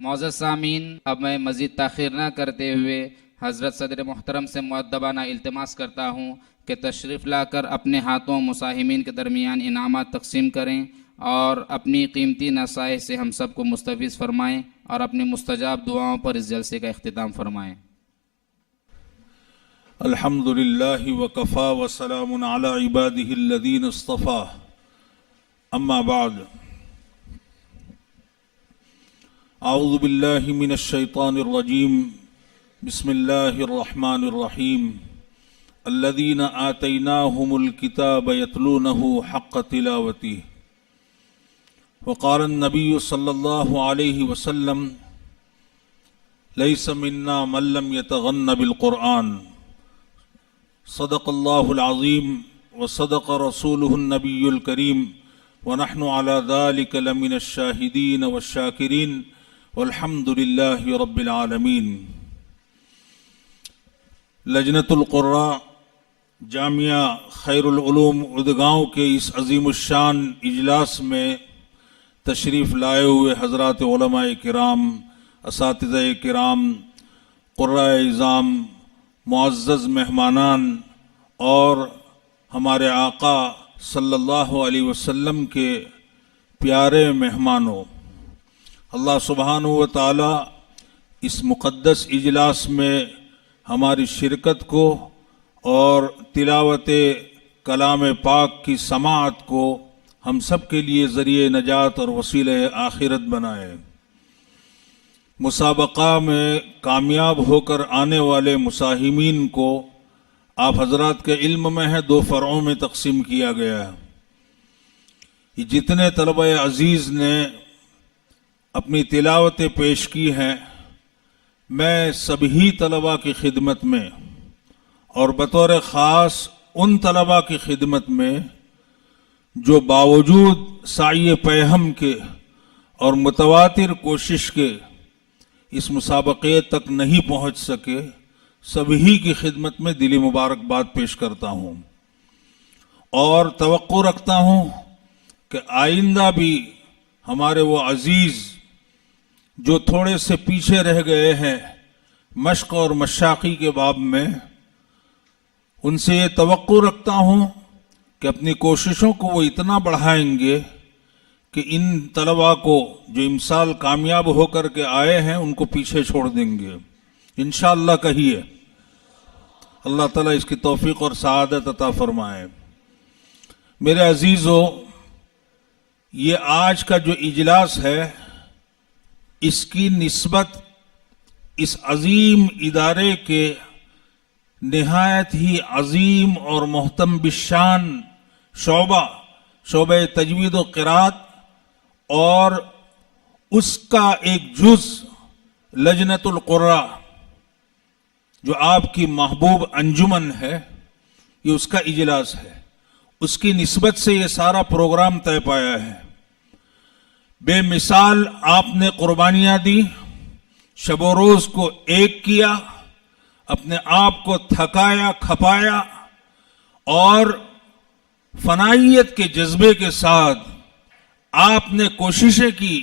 معزز سامعین، اب میں مزید تاخیر نہ کرتے ہوئے حضرت صدر محترم سے مؤدبانہ التماس کرتا ہوں کہ تشریف لا کر اپنے ہاتھوں مساہمین کے درمیان انعامات تقسیم کریں اور اپنی قیمتی نصائح سے ہم سب کو مستفیض فرمائیں اور اپنی مستجاب دعاؤں پر اس جلسے کا اختتام فرمائیں۔ الحمد للہ وکفا وسلام علی عبادہ الذین اصطفیٰ، اما بعد، اعوذ باللہ من الشیطان الرجیم، بسم اللہ الرحمن الرحیم، الذین آتیناہم الکتاب یتلونہ حق تلاوتہ، وقال النبی صلی اللہ علیہ وسلم، لیس منا من لم یتغن بالقرآن، صدق اللہ العظیم وصدق رسولہ النبی الکریم ونحن على ذلك لمن الشاہدین والشاکرین والحمد للہ رب العالمین۔ لجنۃ القراء جامعہ خیر العلوم اودگاؤں کے اس عظیم الشان اجلاس میں تشریف لائے ہوئے حضرات علماء کرام، اساتذہ کرام، قراء اعظام، معزز مہمانان اور ہمارے آقا صلی اللہ علیہ وسلم کے پیارے مہمانوں، اللہ سبحانہ و تعالی اس مقدس اجلاس میں ہماری شرکت کو اور تلاوت کلام پاک کی سماعت کو ہم سب کے لیے ذریعہ نجات اور وسیلہ آخرت بنائے۔ مسابقہ میں کامیاب ہو کر آنے والے مساہمین کو آپ حضرات کے علم میں ہے 2 فرعوں میں تقسیم کیا گیا ہے۔ یہ جتنے طلبہ عزیز نے اپنی تلاوتیں پیش کی ہیں، میں سبھی طلبہ کی خدمت میں اور بطور خاص ان طلبہ کی خدمت میں جو باوجود سعی پیہم کے اور متواتر کوشش کے اس مسابقے تک نہیں پہنچ سکے، سبھی کی خدمت میں دلی مبارکباد پیش کرتا ہوں اور توقع رکھتا ہوں کہ آئندہ بھی ہمارے وہ عزیز جو تھوڑے سے پیچھے رہ گئے ہیں مشق اور مشاقی کے باب میں، ان سے یہ توقع رکھتا ہوں کہ اپنی کوششوں کو وہ اتنا بڑھائیں گے کہ ان طلباء کو جو امسال کامیاب ہو کر کے آئے ہیں ان کو پیچھے چھوڑ دیں گے انشاءاللہ۔ کہیے اللہ تعالیٰ اس کی توفیق اور سعادت عطا فرمائے۔ میرے عزیزو، یہ آج کا جو اجلاس ہے اس کی نسبت اس عظیم ادارے کے نہایت ہی عظیم اور محترم بالشان شعبہ تجوید و قرات اور اس کا ایک جز لجنۃ القراء جو آپ کی محبوب انجمن ہے، یہ اس کا اجلاس ہے، اس کی نسبت سے یہ سارا پروگرام طے پایا ہے۔ بے مثال آپ نے قربانیاں دی، شب و روز کو ایک کیا، اپنے آپ کو تھکایا کھپایا اور فنائیت کے جذبے کے ساتھ آپ نے کوششیں کی،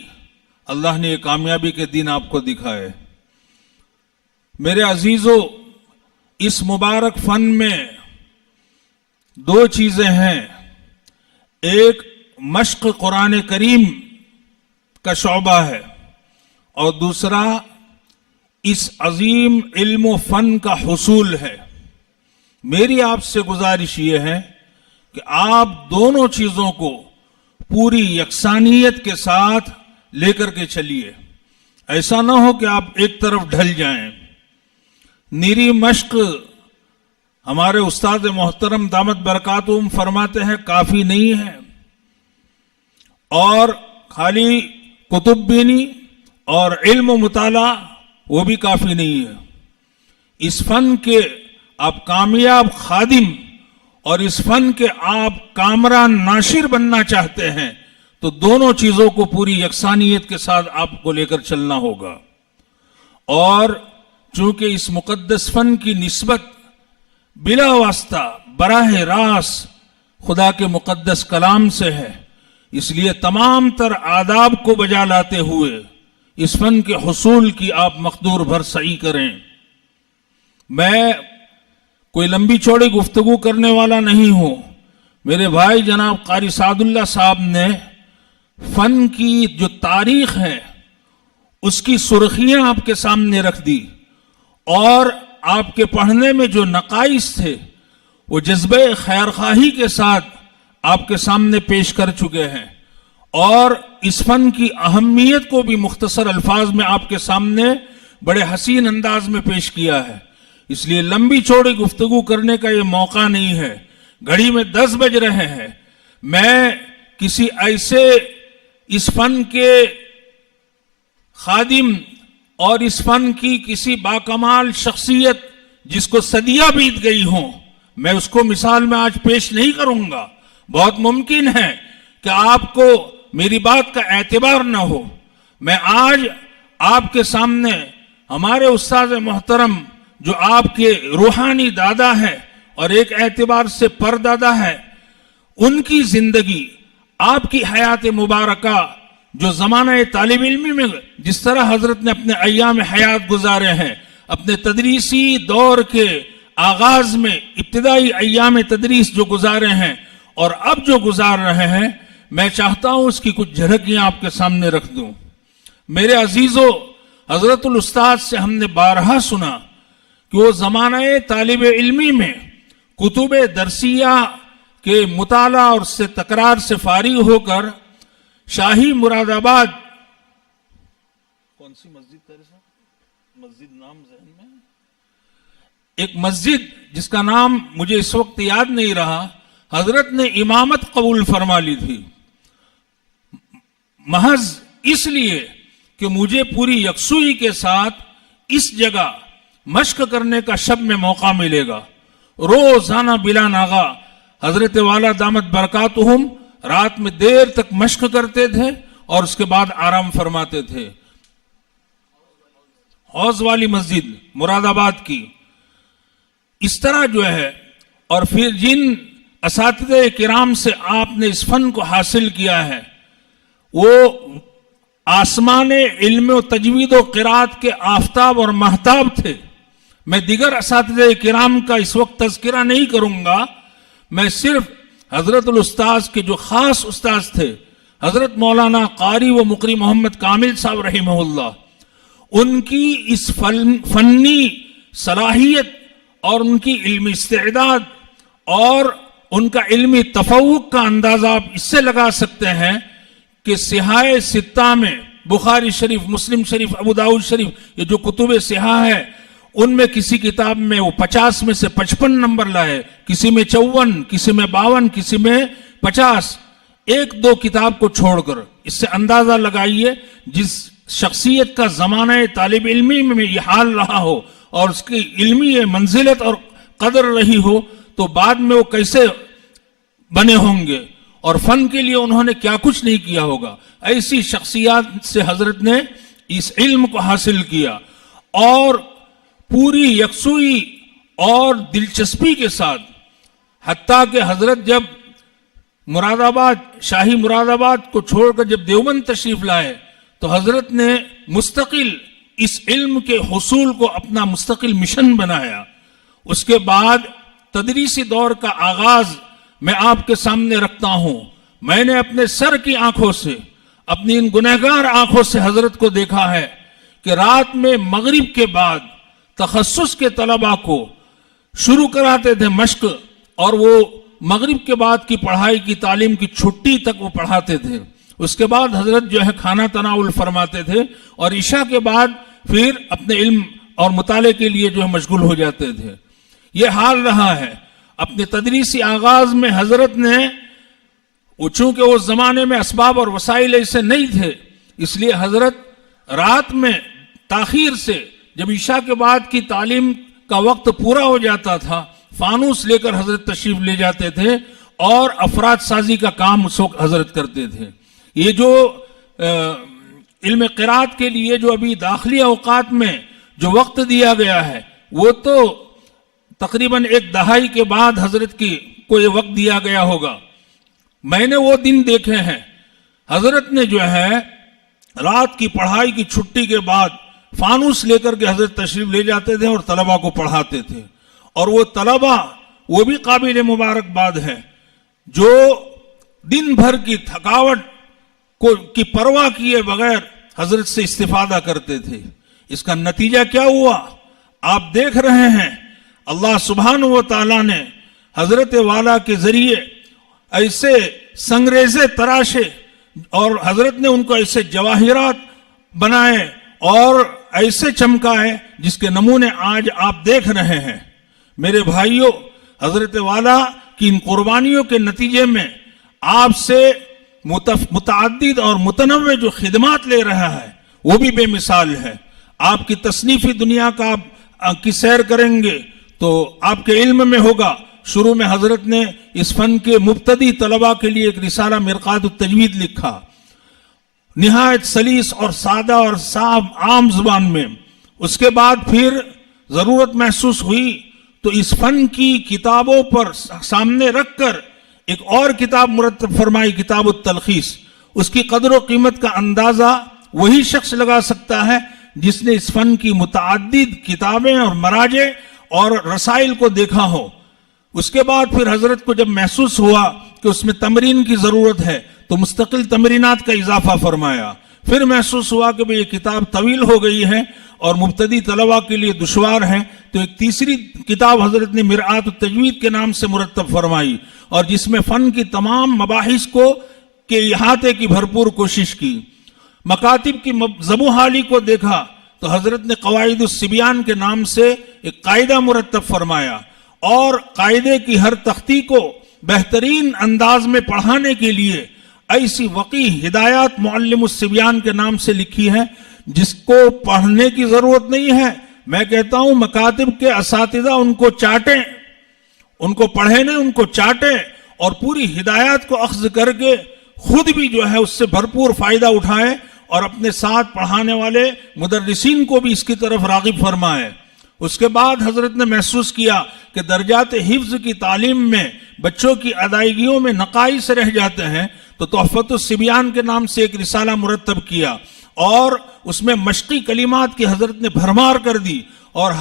اللہ نے یہ کامیابی کے دن آپ کو دکھائے۔ میرے عزیزو، اس مبارک فن میں 2 چیزیں ہیں، ایک مشق قرآن کریم کا شعبہ ہے اور دوسرا اس عظیم علم و فن کا حصول ہے۔ میری آپ سے گزارش یہ ہے کہ آپ دونوں چیزوں کو پوری یکسانیت کے ساتھ لے کر کے چلیے، ایسا نہ ہو کہ آپ ایک طرف ڈھل جائیں۔ نیری مشق ہمارے استاد محترم دامت برکاتہم فرماتے ہیں کافی نہیں ہے، اور خالی کتب بینی اور علم و مطالعہ وہ بھی کافی نہیں ہے۔ اس فن کے آپ کامیاب خادم اور اس فن کے آپ کامران ناشر بننا چاہتے ہیں تو دونوں چیزوں کو پوری یکسانیت کے ساتھ آپ کو لے کر چلنا ہوگا۔ اور چونکہ اس مقدس فن کی نسبت بلا واسطہ براہ راست خدا کے مقدس کلام سے ہے، اس لیے تمام تر آداب کو بجا لاتے ہوئے اس فن کے حصول کی آپ مقدور بھر سعی کریں. میں کوئی لمبی چوڑی گفتگو کرنے والا نہیں ہوں. میرے بھائی جناب قاری سعد اللہ صاحب نے فن کی جو تاریخ ہے اس کی سرخیاں آپ کے سامنے رکھ دی، اور آپ کے پڑھنے میں جو نقائص تھے وہ جذبہ خیرخواہی کے ساتھ آپ کے سامنے پیش کر چکے ہیں، اور اس فن کی اہمیت کو بھی مختصر الفاظ میں آپ کے سامنے بڑے حسین انداز میں پیش کیا ہے. اس لیے لمبی چوڑی گفتگو کرنے کا یہ موقع نہیں ہے. گھڑی میں 10 بج رہے ہیں. میں کسی ایسے اس فن کے خادم اور اس فن کی کسی باکمال شخصیت جس کو صدیاں بیت گئی ہوں، میں اس کو مثال میں آج پیش نہیں کروں گا. بہت ممکن ہے کہ آپ کو میری بات کا اعتبار نہ ہو. میں آج آپ کے سامنے ہمارے استاد محترم جو آپ کے روحانی دادا ہے اور ایک اعتبار سے پردادا ہے، ان کی زندگی، آپ کی حیات مبارکہ، جو زمانہ طالب علمی میں جس طرح حضرت نے اپنے ایام حیات گزارے ہیں، اپنے تدریسی دور کے آغاز میں ابتدائی ایام تدریس جو گزارے ہیں اور اب جو گزار رہے ہیں، میں چاہتا ہوں اس کی کچھ جھلکیاں آپ کے سامنے رکھ دوں. میرے عزیزو، حضرت الاستاذ سے ہم نے بارہا سنا کہ وہ زمانہ طالب علمی میں کتب درسیہ کے مطالعہ اور سے تکرار سے فارغ ہو کر شاہی مراد آباد، کون سی مسجد تیرے صاحب؟ مسجد نام ذہن میں، ایک مسجد جس کا نام مجھے اس وقت یاد نہیں رہا، حضرت نے امامت قبول فرما لی تھی، محض اس لیے کہ مجھے پوری یکسوئی کے ساتھ اس جگہ مشق کرنے کا شب میں موقع ملے گا. روزانہ بلا ناغا حضرت والا دامت برکاتہم رات میں دیر تک مشق کرتے تھے اور اس کے بعد آرام فرماتے تھے. حوض والی مسجد مراد آباد کی. اس طرح جو ہے، اور پھر جن اساتذہ کرام سے آپ نے اس فن کو حاصل کیا ہے، وہ آسمان علم و تجوید و قرات کے آفتاب اور مہتاب تھے. میں دیگر اساتذہ کرام کا اس وقت تذکرہ نہیں کروں گا. میں صرف حضرت الاستاذ کے جو خاص استاذ تھے، حضرت مولانا قاری و مقری محمد کامل صاحب رحمہ اللہ، ان کی اس فنی صلاحیت اور ان کی علمی استعداد اور ان کا علمی تفوق کا اندازہ آپ اس سے لگا سکتے ہیں کہ صحاح ستہ میں بخاری شریف، مسلم شریف، ابو داؤد شریف، یہ جو کتب صحاح ہے، ان میں کسی کتاب میں وہ 50 میں سے 55 نمبر لائے، کسی میں 54، کسی میں 52، کسی میں 50، ایک دو کتاب کو چھوڑ کر. اس سے اندازہ لگائیے جس شخصیت کا زمانہ طالب علمی میں یہ حال رہا ہو اور اس کی علمی منزلت اور قدر رہی ہو، تو بعد میں وہ کیسے بنے ہوں گے اور فن کے لیے انہوں نے کیا کچھ نہیں کیا ہوگا. ایسی شخصیات سے حضرت نے اس علم کو حاصل کیا اور پوری یکسوئی اور دلچسپی کے ساتھ، حتیٰ کہ حضرت جب مراد آباد، شاہی مراد آباد کو چھوڑ کر جب دیوبند تشریف لائے تو حضرت نے مستقل اس علم کے حصول کو اپنا مستقل مشن بنایا. اس کے بعد تدریسی دور کا آغاز میں آپ کے سامنے رکھتا ہوں. میں نے اپنے سر کی آنکھوں سے، اپنی ان گنہگار آنکھوں سے حضرت کو دیکھا ہے کہ رات میں مغرب کے بعد تخصص کے طلباء کو شروع کراتے تھے مشق، اور وہ مغرب کے بعد کی پڑھائی کی تعلیم کی چھٹی تک وہ پڑھاتے تھے. اس کے بعد حضرت جو ہے کھانا تناول فرماتے تھے اور عشاء کے بعد پھر اپنے علم اور مطالعے کے لیے جو ہے مشغول ہو جاتے تھے. یہ حال رہا ہے. اپنے تدریسی آغاز میں حضرت نے، چونکہ اس زمانے میں اسباب اور وسائل ایسے نہیں تھے، اس لیے حضرت رات میں تاخیر سے جب عشاء کے بعد کی تعلیم کا وقت پورا ہو جاتا تھا، فانوس لے کر حضرت تشریف لے جاتے تھے اور افراد سازی کا کام اس وقت حضرت کرتے تھے. یہ جو علم قرات کے لیے جو ابھی داخلی اوقات میں جو وقت دیا گیا ہے، وہ تو تقریباً 1 دہائی کے بعد حضرت کی کو یہ وقت دیا گیا ہوگا. میں نے وہ دن دیکھے ہیں. حضرت نے جو ہے رات کی پڑھائی کی چھٹی کے بعد فانوس لے کر کے حضرت تشریف لے جاتے تھے اور طلبہ کو پڑھاتے تھے. اور وہ طلبہ وہ بھی قابل مبارکباد ہے جو دن بھر کی تھکاوٹ کی پرواہ کیے بغیر حضرت سے استفادہ کرتے تھے. اس کا نتیجہ کیا ہوا آپ دیکھ رہے ہیں. اللہ سبحانہ و تعالیٰ نے حضرت والا کے ذریعے ایسے سنگریزے تراشے اور حضرت نے ان کو ایسے جواہرات بنائے اور ایسے چمکائے جس کے نمونے آج آپ دیکھ رہے ہیں. میرے بھائیوں، حضرت والا کی ان قربانیوں کے نتیجے میں آپ سے متعدد اور متنوع جو خدمات لے رہا ہے وہ بھی بے مثال ہے. آپ کی تصنیفی دنیا کا آپ کی سیر کریں گے تو آپ کے علم میں ہوگا شروع میں حضرت نے اس فن کے مبتدی طلبہ کے لیے ایک رسالہ مرقات التجوید لکھا نہایت سلیس اور سادہ اور صاف عام زبان میں. اس کے بعد پھر ضرورت محسوس ہوئی تو اس فن کی کتابوں پر سامنے رکھ کر ایک اور کتاب مرتب فرمائی، کتاب التلخیص. اس کی قدر و قیمت کا اندازہ وہی شخص لگا سکتا ہے جس نے اس فن کی متعدد کتابیں اور مراجع اور رسائل کو دیکھا ہو. اس کے بعد پھر حضرت کو جب محسوس ہوا کہ اس میں تمرین کی ضرورت ہے تو مستقل تمرینات کا اضافہ فرمایا. پھر محسوس ہوا کہ یہ کتاب طویل ہو گئی ہے اور مبتدی طلبہ کے لیے دشوار ہے تو ایک تیسری کتاب حضرت نے مرآت التجوید کے نام سے مرتب فرمائی اور جس میں فن کی تمام مباحث کو کے احاطے کی بھرپور کوشش کی. مکاتب کی زبوحالی کو دیکھا تو حضرت نے قواعد الصبیان کے نام سے ایک قاعدہ مرتب فرمایا اور قاعدے کی ہر تختی کو بہترین انداز میں پڑھانے کے لیے ایسی وقیح ہدایات معلم الصبیان کے نام سے لکھی ہے جس کو پڑھنے کی ضرورت نہیں ہے. میں کہتا ہوں مکاتب کے اساتذہ ان کو چاٹیں، ان کو پڑھیں نہیں، ان کو چاٹیں اور پوری ہدایات کو اخذ کر کے خود بھی جو ہے اس سے بھرپور فائدہ اٹھائیں اور اپنے ساتھ پڑھانے والے مدرسین کو بھی اس کی طرف راغب فرمائیں. اس کے بعد حضرت نے محسوس کیا کہ درجات حفظ کی تعلیم میں بچوں کی ادائیگیوں میں نقائص رہ جاتے ہیں تو تحفۃ الصبیان کے نام سے ایک رسالہ مرتب کیا اور اس میں مشقی کلمات کی حضرت نے بھرمار کر دی اور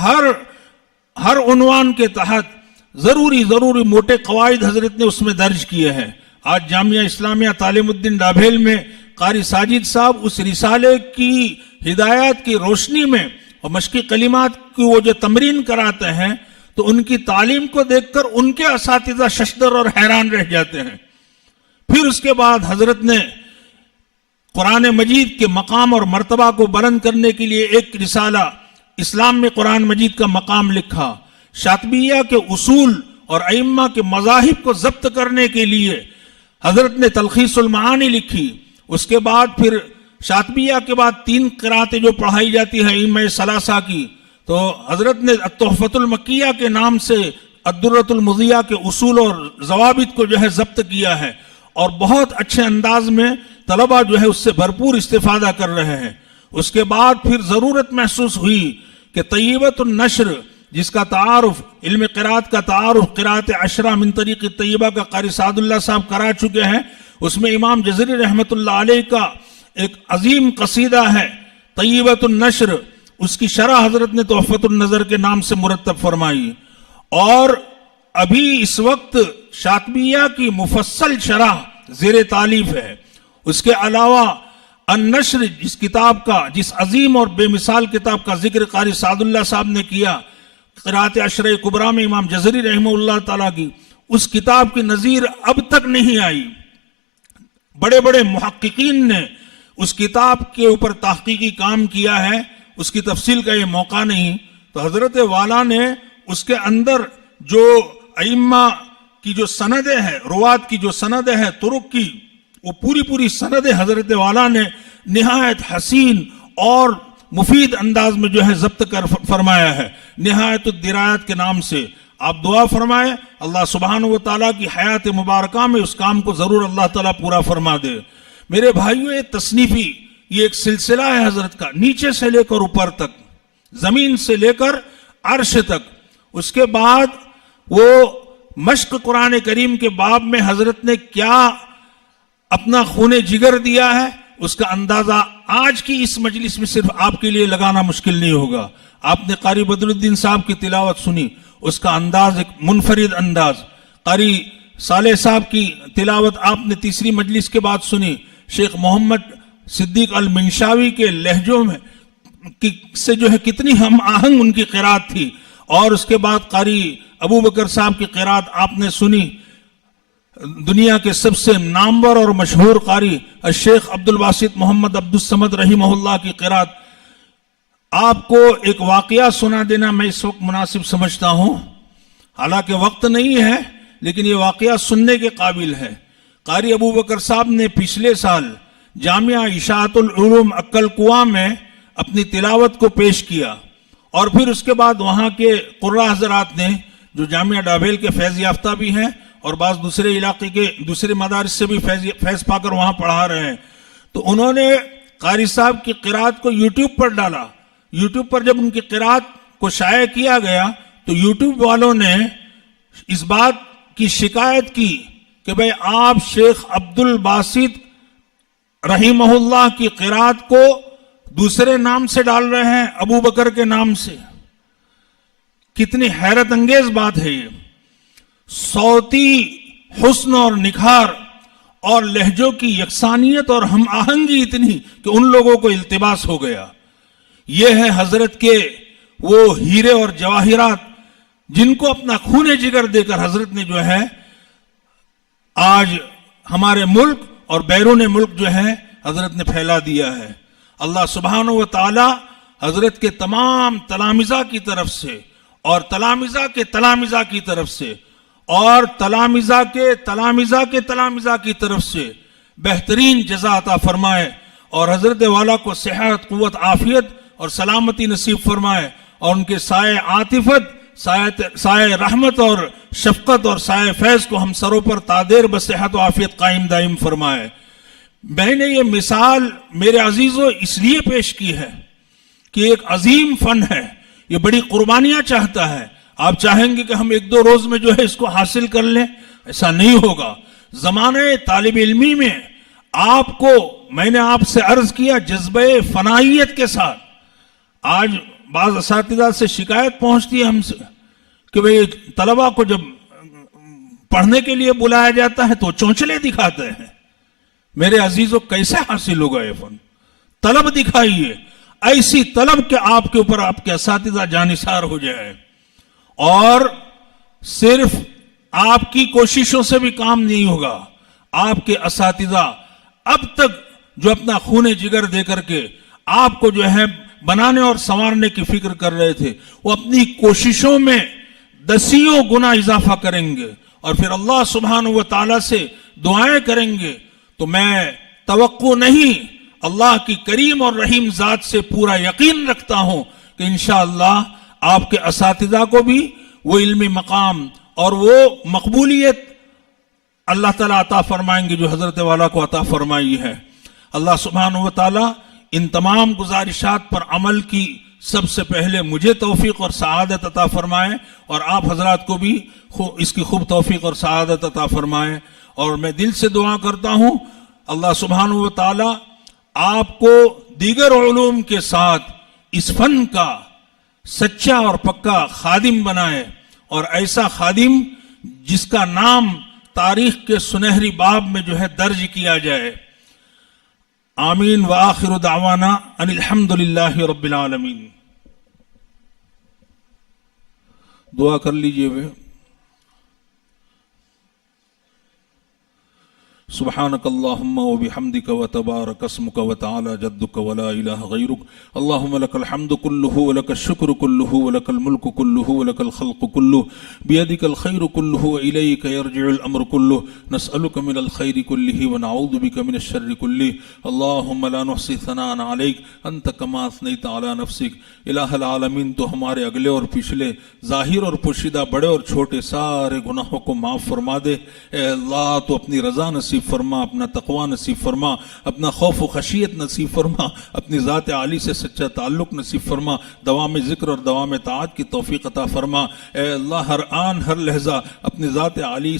ہر عنوان کے تحت ضروری موٹے قواعد حضرت نے اس میں درج کیے ہیں. آج جامعہ اسلامیہ تعلیم الدین ڈابھیل میں قاری ساجد صاحب اس رسالے کی ہدایات کی روشنی میں اور مشقی کلمات کی وہ جو تمرین کراتے ہیں تو ان کی تعلیم کو دیکھ کر ان کے اساتذہ ششدر اور حیران رہ جاتے ہیں. پھر اس کے بعد حضرت نے قرآن مجید کے مقام اور مرتبہ کو بلند کرنے کے لیے ایک رسالہ اسلام میں قرآن مجید کا مقام لکھا. شاطبیہ کے اصول اور ائمہ کے مذاہب کو ضبط کرنے کے لیے حضرت نے تلخیص المعانی لکھی. اس کے بعد پھر شاطبیہ کے بعد 3 قراتیں جو پڑھائی جاتی ہیں ائمہ ثلاثہ کی تو حضرت نے التحفۃ المکیہ کے نام سے الدرۃ المضیہ کے اصول اور ضوابط کو جو ہے ضبط کیا ہے اور بہت اچھے انداز میں طلبہ جو ہے اس سے بھرپور استفادہ کر رہے ہیں. اس کے بعد پھر ضرورت محسوس ہوئی کہ طیبۃ النشر جس کا تعارف علم قرات کا تعارف قرات عشرہ من طریق طیبہ کا قاری سعد اللہ صاحب کرا چکے ہیں. اس میں امام جزری رحمت اللہ علیہ کا ایک عظیم قصیدہ ہے طیبۃ النشر، اس کی شرح حضرت نے تحفۃ النظر کے نام سے مرتب فرمائی اور ابھی اس وقت شاطبیہ کی مفصل شرح زیر تالیف ہے. اس کے علاوہ النشر جس کتاب کا جس عظیم اور بے مثال کتاب کا ذکر قاری سعد اللہ صاحب نے کیا قرات عشرہ کبریٰ میں امام جزری رحمہ اللہ تعالیٰ کی، اس کتاب کی نظیر اب تک نہیں آئی. بڑے بڑے محققین نے اس کتاب کے اوپر تحقیقی کام کیا ہے، اس کی تفصیل کا یہ موقع نہیں. تو حضرت والا نے اس کے اندر جو ائمہ کی جو سندیں ہیں، روات کی جو سندیں ہیں طرق کی، وہ پوری سند حضرت والا نے نہایت حسین اور مفید انداز میں جو ہے ضبط کر فرمایا ہے نہایت الدرایات کے نام سے. آپ دعا فرمائیں اللہ سبحانہ و تعالیٰ کی حیات مبارکہ میں اس کام کو ضرور اللہ تعالیٰ پورا فرما دے. میرے بھائیوں، یہ تصنیفی یہ ایک سلسلہ ہے حضرت کا، نیچے سے لے کر اوپر تک، زمین سے لے کر عرش تک. اس کے بعد وہ مشق قرآن کریم کے باب میں حضرت نے کیا اپنا خون جگر دیا ہے اس کا اندازہ آج کی اس مجلس میں صرف آپ کے لیے لگانا مشکل نہیں ہوگا. آپ نے قاری بدر الدین صاحب کی تلاوت سنی, اس کا انداز ایک منفرد انداز. قاری صالح صاحب کی تلاوت آپ نے تیسری مجلس کے بعد سنی. شیخ محمد صدیق المنشاوی کے لہجوں میں سے جو ہے کتنی ہم آہنگ ان کی قرات تھی. اور اس کے بعد قاری ابو بکر صاحب کی قرات آپ نے سنی. دنیا کے سب سے نامور اور مشہور قاری الشیخ عبد الباسط محمد عبد الصمد رحمہ اللہ کی قرات. آپ کو ایک واقعہ سنا دینا میں اس وقت مناسب سمجھتا ہوں, حالانکہ وقت نہیں ہے لیکن یہ واقعہ سننے کے قابل ہے. قاری ابو بکر صاحب نے پچھلے سال جامعہ اشاعت العلوم عقل کنواں میں اپنی تلاوت کو پیش کیا, اور پھر اس کے بعد وہاں کے قراء حضرات نے جو جامعہ ڈابیل کے فیض یافتہ بھی ہیں اور بعض دوسرے علاقے کے دوسرے مدارس سے بھی فیض پا کر وہاں پڑھا رہے ہیں, تو انہوں نے قاری صاحب کی قرات کو یوٹیوب پر ڈالا. یوٹیوب پر جب ان کی قرات کو شائع کیا گیا تو یوٹیوب والوں نے اس بات کی شکایت کی کہ بھئی آپ شیخ عبد الباسط رحمہ اللہ کی قرات کو دوسرے نام سے ڈال رہے ہیں, ابو بکر کے نام سے. کتنی حیرت انگیز بات ہے یہ. صوتی حسن اور نکھار اور لہجوں کی یکسانیت اور ہم آہنگی اتنی کہ ان لوگوں کو التباس ہو گیا. یہ ہے حضرت کے وہ ہیرے اور جواہرات جن کو اپنا خون جگر دے کر حضرت نے جو ہے آج ہمارے ملک اور بیرون ملک جو ہے حضرت نے پھیلا دیا ہے. اللہ سبحانہ و تعالی حضرت کے تمام تلامذہ کی طرف سے اور تلامذہ کے تلامذہ کی طرف سے اور تلامذہ کے تلامذہ کے تلامذہ کی طرف سے بہترین جزا عطا فرمائے, اور حضرت والا کو صحت, قوت, عافیت اور سلامتی نصیب فرمائے, اور ان کے سائے عاطفت, سائے رحمت اور شفقت اور سائے فیض کو ہم سروں پر تادیر بصحت و عافیت قائم دائم فرمائے. میں نے یہ مثال میرے عزیزوں اس لیے پیش کی ہے کہ ایک عظیم فن ہے, یہ بڑی قربانیاں چاہتا ہے. آپ چاہیں گے کہ ہم ایک دو روز میں جو ہے اس کو حاصل کر لیں, ایسا نہیں ہوگا. زمانہ طالب علمی میں آپ کو میں نے آپ سے عرض کیا جذبہ فنائیت کے ساتھ. آج بعض اساتذہ سے شکایت پہنچتی ہے ہم سے کہ بھئی طلبہ کو جب پڑھنے کے لیے بلایا جاتا ہے تو چونچلے دکھاتے ہیں. میرے عزیزوں کیسے حاصل ہوگا یہ فن؟ طلب دکھائیے, ایسی طلب کہ آپ کے اوپر آپ کے اساتذہ جانثار ہو جائے. اور صرف آپ کی کوششوں سے بھی کام نہیں ہوگا. آپ کے اساتذہ اب تک جو اپنا خون جگر دے کر کے آپ کو جو ہے بنانے اور سنوارنے کی فکر کر رہے تھے, وہ اپنی کوششوں میں 10 گنا اضافہ کریں گے اور پھر اللہ سبحانہ و تعالیٰ سے دعائیں کریں گے. تو میں توقع نہیں, اللہ کی کریم اور رحیم ذات سے پورا یقین رکھتا ہوں کہ انشاءاللہ آپ کے اساتذہ کو بھی وہ علمی مقام اور وہ مقبولیت اللہ تعالیٰ عطا فرمائیں گے جو حضرت والا کو عطا فرمائی ہے. اللہ سبحانہ و تعالیٰ ان تمام گزارشات پر عمل کی سب سے پہلے مجھے توفیق اور سعادت عطا فرمائے, اور آپ حضرات کو بھی اس کی خوب توفیق اور سعادت عطا فرمائے. اور میں دل سے دعا کرتا ہوں اللہ سبحانہ و تعالیٰ آپ کو دیگر علوم کے ساتھ اس فن کا سچا اور پکا خادم بنائے, اور ایسا خادم جس کا نام تاریخ کے سنہری باب میں جو ہے درج کیا جائے. آمین. وآخر دعوانا ان الحمدللہ رب العالمین. دعا کر لیجئے. سبحانك اللهم وبحمدك وتبارك اسمك وتعالى جدك ولا إله غيرك. اللهم لك الحمد كله ولك الشكر كله ولك الملك كله ولك الخلق كله بيدك الخير كله وإليك يرجع الأمر كله. نسألك من الخير كله ونعوذ بك من الشر كله. اللهم لا نحصي ثناء عليك أنت كما أثنيت على نفسك. الہ العالمین تو ہمارے اگلے اور پچھلے ظاہر اور پوشیدہ بڑے اور چھوٹے سارے گناہوں کو معاف فرما دے. اے اللہ تو اپنی رضا نصیب نصیب فرما, اپنا تقوی نصیب فرما, اپنا خوف و خشیت نصیب فرما, اپنی ذات عالی سے سچا تعلق نصیب فرما, دوام ذکر اور دوام طاعت کی توفیق عطا فرما. اے اللہ ہر آن ہر لحظہ اپنی ذات عالی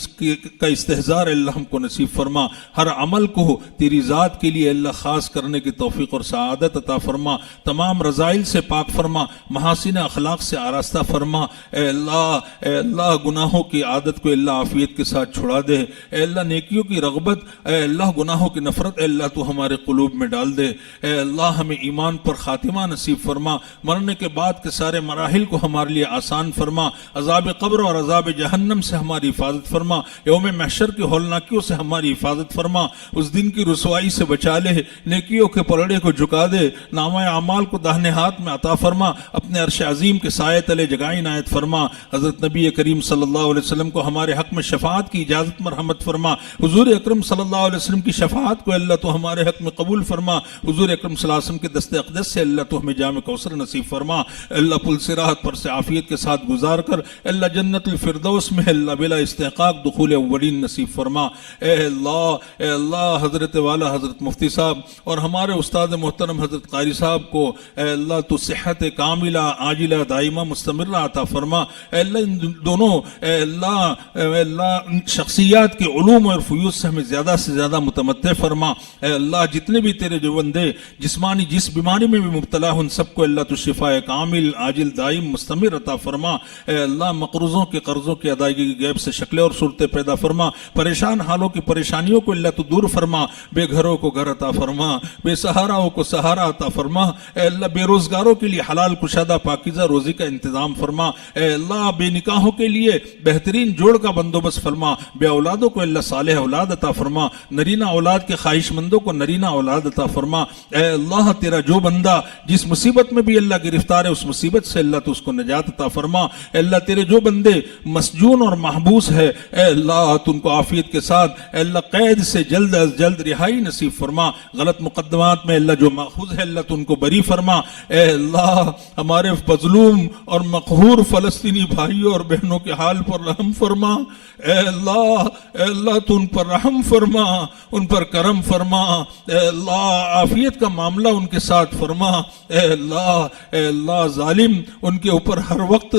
کا استحضار اللہ ہم کو نصیب فرما, ہر عمل کو تیری ذات کے لیے اللہ خاص کرنے کی توفیق اور سعادت عطا فرما, تمام رذائل سے پاک فرما, محاسن اخلاق سے آراستہ فرما. اے اللہ گناہوں کی عادت کو اللہ عافیت کے ساتھ چھڑا دے. اے اللہ نیکیوں کی رغبت, اے اللہ گناہوں کی نفرت اے اللہ تو ہمارے قلوب میں ڈال دے. اے اللہ ہمیں ایمان پر خاتمہ نصیب فرما, مرنے کے بعد کے سارے مراحل کو ہمارے لیے آسان فرما, عذاب قبر اور عذاب جہنم سے ہماری حفاظت فرما, یوم محشر کی ہولناکیوں سے ہماری حفاظت فرما, اس دن کی رسوائی سے بچا لے, نیکیوں کے پلڑے کو جھکا دے, نامہ اعمال کو داہنے ہاتھ میں عطا فرما, اپنے عرش عظیم کے سائے تلے جگہ عنایت فرما. حضرت نبی کریم صلی اللہ علیہ وسلم کو ہمارے حق میں شفاعت کی اجازت مرحمت فرما, حضور اکرم صلی اللہ علیہ وسلم کی شفاعت کو اللہ تو ہمارے حق میں قبول فرما, حضور اکرم صلی اللہ علیہ وسلم کے دست اقدس سے اللہ تو ہمیں جام کوثر نصیب فرما. اللہ پل صراط پر سے عافیت کے ساتھ گزار کر اللہ جنت الفردوس میں اللہ بلا استحقاق دخول اولین نصیب فرما. اے اللہ حضرت والا حضرت مفتی صاحب اور ہمارے استاد محترم حضرت قاری صاحب کو اے اللہ تو صحت کاملہ عاجلہ دائمہ مستمرہ عطا فرما. اے اللہ ان دونوں اے اللہ شخصیات کے علوم اور فیوز سے ہمیں زیادہ سے زیادہ متمتع فرما. اے اللہ جتنے بھی تیرے جو بندے جسمانی جس بیماری میں بھی مبتلا ان سب کو اللہ تو شفا کامل عاجل دائم مستمر عطا فرما. اے اللہ مقروضوں کے قرضوں کی ادائیگی کی غیب سے شکلیں اور صورتیں پیدا فرما, پریشان حالوں کی پریشانیوں کو اللہ تو دور فرما, بے گھروں کو گھر عطا فرما, بے سہاراؤں کو سہارا عطا فرما. اے اللہ بے روزگاروں کے لیے حلال کشادہ پاکیزہ روزی کا انتظام فرما. اے اللہ بے نکاحوں کے لیے بہترین جوڑ کا بندوبست فرما, بے اولادوں کو اللہ صالح اولاد عطا فرما, نرینہ اولاد کے خواہش مندوں کو نرینہ اولاد عطا فرما. اے اللہ تیرا جو بندہ جس مصیبت میں بھی اللہ گرفتار ہے اس مصیبت سے اللہ تو اس کو نجات عطا فرما. اے اللہ تیرے جو بندے مسجون اور محبوس ہے اے اللہ تو ان کو عافیت کے ساتھ اے اللہ قید سے جلد از جلد رہائی نصیب فرما. غلط مقدمات میں اللہ جو ماخوذ ہے اللہ تو ان کو بری فرما. اے اللہ ہمارے مظلوم اور مقہور فلسطینی بھائیوں اور بہنوں کے حال پر رحم فرما. اے اللہ تو ان پر رحم فرما, ان پر کرم فرما. اے اللہ عافیت کا معاملہ ان کے ساتھ فرما. اے اللہ ظالم ان کے اوپر ہر وقت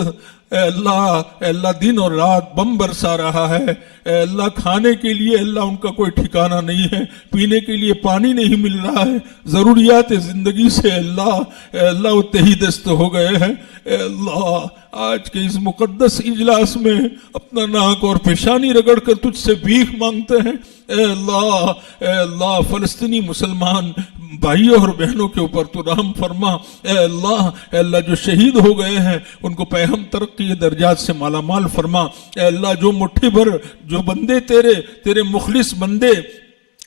اے اللہ دن اور رات بم برسا رہا ہے. اے اللہ کھانے کے لیے اللہ ان کا کوئی ٹھکانہ نہیں ہے, پینے کے لیے پانی نہیں مل رہا ہے, ضروریات زندگی سے اللہ وہ تہی دست ہو گئے ہیں. اے اللہ آج کے اس مقدس اجلاس میں اپنا ناک اور پیشانی رگڑ کر تجھ سے بھیک مانگتے ہیں. اے اللہ فلسطینی مسلمان بھائیوں اور بہنوں کے اوپر تو رحم فرما. اے اللہ جو شہید ہو گئے ہیں ان کو پیہم ترقی درجات سے مالا مال فرما. اے اللہ جو مٹھی بھر جو بندے تیرے مخلص بندے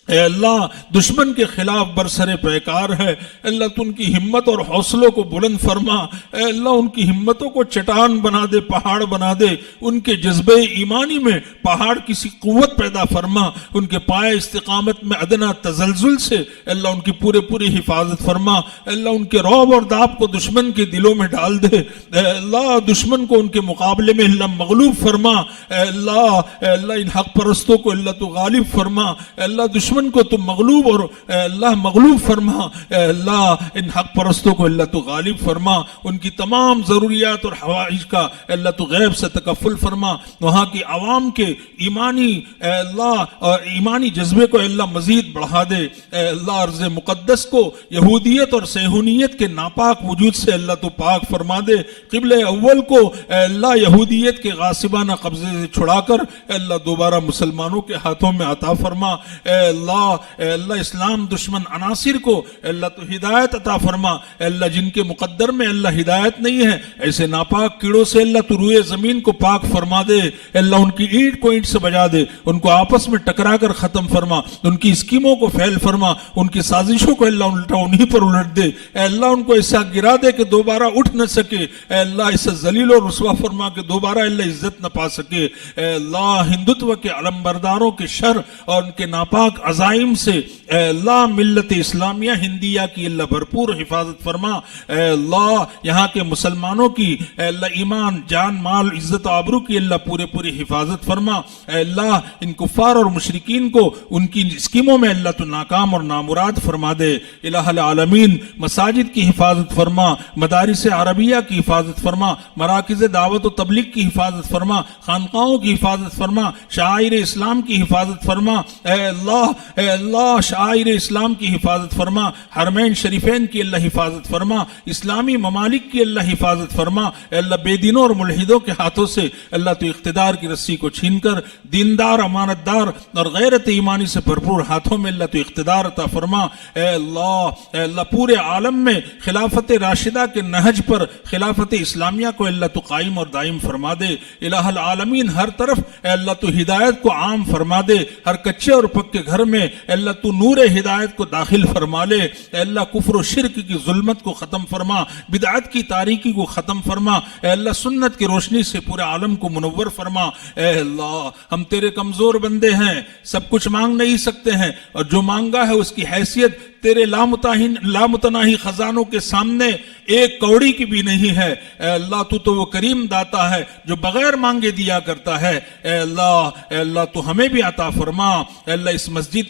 اے اللہ دشمن کے خلاف برسر پیکار ہے اللہ تو ان کی ہمت اور حوصلوں کو بلند فرما. اے اللہ ان کی ہمتوں کو چٹان بنا دے, پہاڑ بنا دے, ان کے جذبے ایمانی میں پہاڑ کی سی قوت پیدا فرما. ان کے پائے استقامت میں ادنا تزلزل سے اللہ ان کی پوری حفاظت فرما. اے اللہ ان کے رعب اور داب کو دشمن کے دلوں میں ڈال دے. اے اللہ دشمن کو ان کے مقابلے میں اللہ مغلوب فرما. اے اللہ ان حق پرستوں کو اللہ تو غالب فرما. اے اللہ دشمن کو تم مغلوب اور اے اللہ مغلوب فرما. اے اللہ ان حق پرستوں کو اللہ تو غالب فرما. ان کی تمام ضروریات اور حوائج کا اللہ تو غیب سے تکفل فرما. وہاں کی عوام کے ایمانی اے اللہ اور ایمانی جذبے کو اللہ مزید بڑھا دے. اے اللہ ارض مقدس کو یہودیت اور صہیونیت کے ناپاک وجود سے اللہ تو پاک فرما دے. قبلہ اول کو اے اللہ یہودیت کے غاصبانہ قبضے سے چھڑا کر اے اللہ دوبارہ مسلمانوں کے ہاتھوں میں عطا فرما. اے اللہ اسلام دشمن عناصر کو اے اللہ تو ہدایت عطا فرما. اے اللہ جن کے مقدر میں اللہ ہدایت نہیں ہے ایسے ناپاک کیڑوں سے اللہ تو روئے زمین کو پاک فرما دے. اے اللہ ان کی اینٹ کو اینٹ سے بجا دے, ان کو آپس میں ٹکرا کر ختم فرما, ان کی اسکیموں کو فیل فرما, ان کی سازشوں کو اللہ الٹا انہی پر الٹ دے. اے اللہ ان کو ایسا گرا دے کہ دوبارہ اٹھ نہ سکے. اے اللہ اسے ذلیل اور رسوا فرما کہ دوبارہ اللہ عزت نہ پا سکے. اے اللہ ہندوتو کے علم برداروں کے شر اور ان کے ناپاک عزائم سے اے اللہ ملت اسلامیہ ہندیہ کی اللہ بھرپور حفاظت فرما، اے اللہ یہاں کے مسلمانوں کی اے اللہ ایمان جان مال عزت و آبرو کی اللہ پوری حفاظت فرما، اے اللہ ان کفار اور مشرکین کو ان کی اسکیموں میں اللہ تو ناکام اور نامراد فرما دے۔ الہ العالمین مساجد کی حفاظت فرما، مدارس عربیہ کی حفاظت فرما، مراکز دعوت و تبلیغ کی حفاظت فرما، خانقاہوں کی حفاظت فرما، شعائر اسلام کی حفاظت فرما، اے اللہ شعائر اسلام کی حفاظت فرما، حرمین شریفین کی اللہ حفاظت فرما، اسلامی ممالک کی اللہ حفاظت فرما، اے اللہ بے دینوں اور ملحدوں کے ہاتھوں سے اللہ تو اقتدار کی رسی کو چھین کر دیندار امانت دار اور غیرت ایمانی سے بھرپور ہاتھوں میں اللہ تو اقتدار عطا فرما، اے اللہ پورے عالم میں خلافت راشدہ کے نہج پر خلافت اسلامیہ کو اللہ تو قائم اور دائم فرما دے۔ الہ العالمین ہر طرف اے اللہ تو ہدایت کو عام فرما دے، ہر کچے اور پکے گھر میں اے اللہ تو نور ہدایت کو داخل فرما لے، اے اللہ کفر و شرک کی ظلمت کو ختم فرما، بدعت کی تاریکی کو ختم فرما، اے اللہ سنت کی روشنی سے پورے عالم کو منور فرما۔ اے اللہ ہم تیرے کمزور بندے ہیں، سب کچھ مانگ نہیں سکتے ہیں، اور جو مانگا ہے اس کی حیثیت تیرے لامتناہی خزانوں کے سامنے ایک کوڑی کی بھی نہیں ہے۔ اے اللہ تو وہ کریم داتا ہے جو بغیر مانگے دیا کرتا ہے۔ اے اللہ تو ہمیں بھی عطا فرما۔ اے اللہ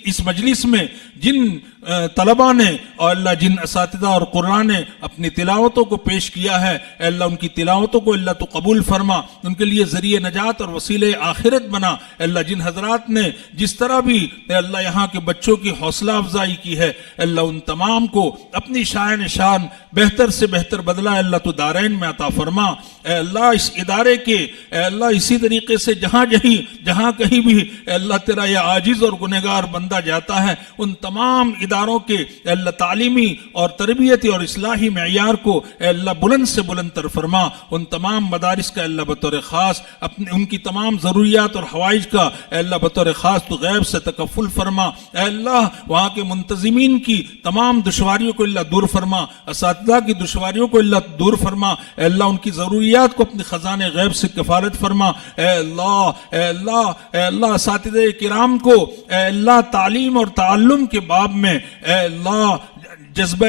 اس مجلس میں جن طلباء نے اور اللہ جن اساتذہ اور قرآن نے اپنی تلاوتوں کو پیش کیا ہے، اے اللہ ان کی تلاوتوں کو اللہ تو قبول فرما، ان کے لیے ذریعہ نجات اور وسیلہ آخرت بنا۔ اے اللہ جن حضرات نے جس طرح بھی اے اللہ یہاں کے بچوں کی حوصلہ افزائی کی ہے، اللہ ان تمام کو اپنی شان بہتر سے بہتر بدلہ اللہ تو دارین میں عطا فرما۔ اے اللہ اس ادارے کے اے اللہ اسی طریقے سے جہاں کہیں بھی اے اللہ تیرا یہ عاجز اور گنہگار بندہ جاتا ہے، ان تمام اداروں کے اے اللہ تعلیمی اور تربیتی اور اصلاحی معیار کو اے اللہ بلند سے بلند تر فرما۔ ان تمام مدارس کا اللہ بطور خاص ان کی تمام ضروریات اور حوائج کا اے اللہ بطور خاص تو غیب سے تکفل فرما۔ اے اللہ وہاں کے منتظمین کی تمام دشواریوں کو اللہ دور فرما، اساتذہ کی دشواریوں کو اللہ دور فرما۔ اے اللہ ان کی ضروریات کو اپنے خزانے غیب سے کفالت فرما۔ اے اللہ اساتذہ کرام کو اے اللہ تعلیم اور تعلم کے باب میں اے اللہ جذبہ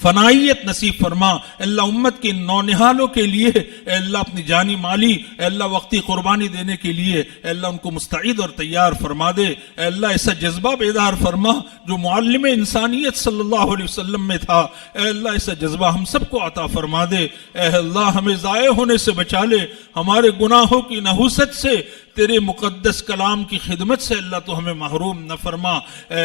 فنائیت نصیب فرما۔ اللہ امت کے نونہالوں کے لیے اے اللہ اپنی جانی مالی اے اللہ وقتی قربانی دینے کے لیے اے اللہ ان کو مستعد اور تیار فرما دے۔ اے اللہ ایسا جذبہ بیدار فرما جو معلم انسانیت صلی اللہ علیہ وسلم میں تھا، اے اللہ ایسا جذبہ ہم سب کو عطا فرما دے۔ اے اللہ ہمیں ضائع ہونے سے بچا لے، ہمارے گناہوں کی نحوست سے تیرے مقدس کلام کی خدمت سے اللہ تو ہمیں محروم نہ فرما۔ اے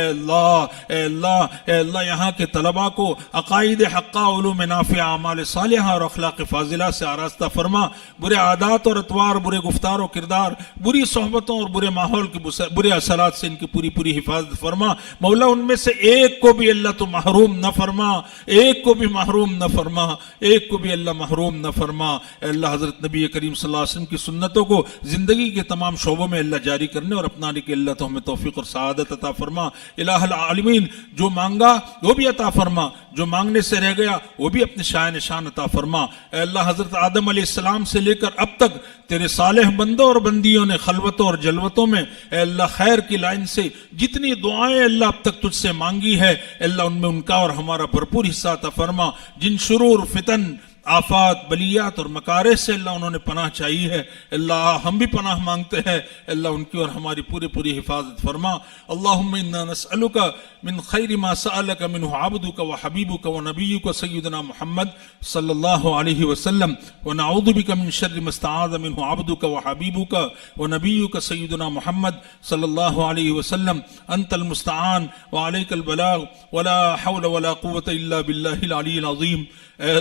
اللہ یہاں کے طلباء کو عقائد حقہ، علوم نافعہ، اعمال صالحہ اور اخلاق فاضلہ سے آراستہ فرما۔ برے عادات اور اطوار، برے گفتار و کردار، بری صحبتوں اور برے ماحول کے برے اثرات سے ان کی پوری حفاظت فرما۔ مولا ان میں سے ایک کو بھی اللہ تو محروم نہ فرما، ایک کو بھی محروم نہ فرما، ایک کو بھی اللہ محروم نہ فرما۔ اے اللہ حضرت نبی کریم صلی اللہ علیہ وسلم کی سنتوں کو زندگی کے تمام شعبوں میں اللہ جاری کرنے اور اپنانے کے اللہ تو ہمیں توفیق اور سعادت عطا فرما۔ الہ العالمین جو مانگا وہ بھی عطا فرما، جو مانگنے سے رہ گیا وہ بھی اپنے شان عطا فرما۔ اے اللہ حضرت آدم علیہ السلام سے لے کر اب تک تیرے صالح بندوں اور بندیوں نے خلوتوں اور جلوتوں میں اے اللہ خیر کی لائن سے جتنی دعائیں اللہ اب تک تجھ سے مانگی ہے، اے اللہ ان میں ان کا اور ہمارا بھرپور حصہ عطا فرما۔ جن شرور، فتن، آفات، بلیات اور مکارہ سے اللہ انہوں نے پناہ چاہیے ہے، اللہ ہم بھی پناہ مانگتے ہیں، اللہ ان کی اور ہماری پوری حفاظت فرما۔ اللہم انا نسألک من خیر ما سألک منہ عبدک و حبیبک و نبیک سیدنا محمد صلی اللہ علیہ وسلم، ونعوذ بک من شر ما استعاذ منہ عبدک و حبیبک و نبیک سیدنا محمد صلی اللہ علیہ وسلم۔ انت المستعان وعلیک البلاغ ولا حول ولا قوة الا باللہ العلی العظیم۔ اے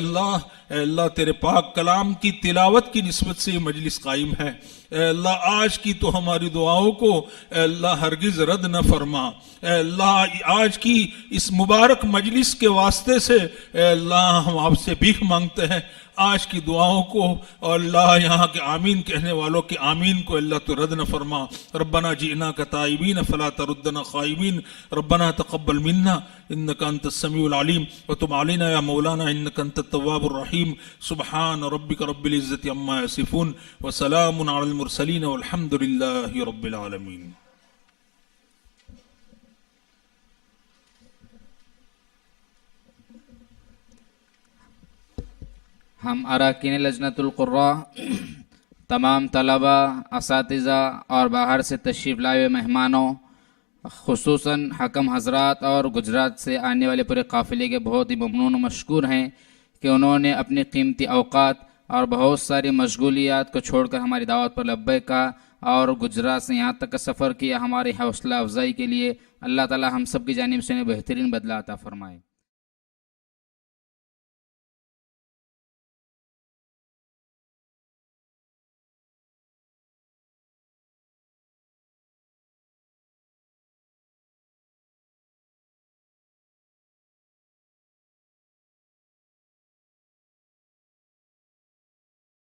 اللہ تیرے پاک کلام کی تلاوت کی نسبت سے یہ مجلس قائم ہے، اے اللہ آج کی تو ہماری دعاؤں کو اے اللہ ہرگز رد نہ فرما۔ اے اللہ آج کی اس مبارک مجلس کے واسطے سے اے اللہ ہم آپ سے بھیک مانگتے ہیں، آج کی دعاؤں کو اور اللہ یہاں کے آمین کہنے والوں کے آمین کو اللہ تو رد نہ فرما۔ ربنا جئناک تائبین فلا تردنا خائبین، ربنا تقبل منا انک انت السمیع العلیم وتب علینا یا مولانا انک انت التواب الرحیم۔ سبحان ربک رب العزت عما یصفون وسلام علی المرسلین والحمد للہ رب العالمین۔ ہم اراکین لجنۃ القراء، تمام طلبہ، اساتذہ اور باہر سے تشریف لائے ہوئے مہمانوں، خصوصاً حکم حضرات اور گجرات سے آنے والے پورے قافلے کے بہت ہی ممنون و مشکور ہیں کہ انہوں نے اپنی قیمتی اوقات اور بہت ساری مشغولیات کو چھوڑ کر ہماری دعوت پر لبیک کہا اور گجرات سے یہاں تک کا سفر کیا. ہماری حوصلہ افزائی کے لیے اللہ تعالی ہم سب کی جانب سے انہیں بہترین بدلہ عطا فرمائے.